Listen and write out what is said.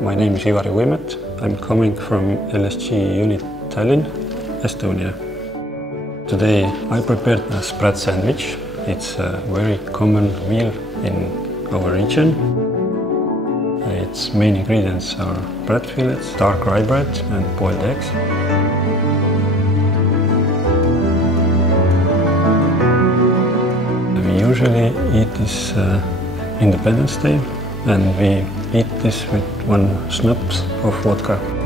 My name is Ivari Kuimet. I'm coming from LSG unit Tallinn, Estonia. Today I prepared a Sprat sandwich. It's a very common meal in our region. Its main ingredients are bread fillets, dark rye bread and boiled eggs. We usually eat this Independence Day, and we eat this with 1 schnapps of vodka.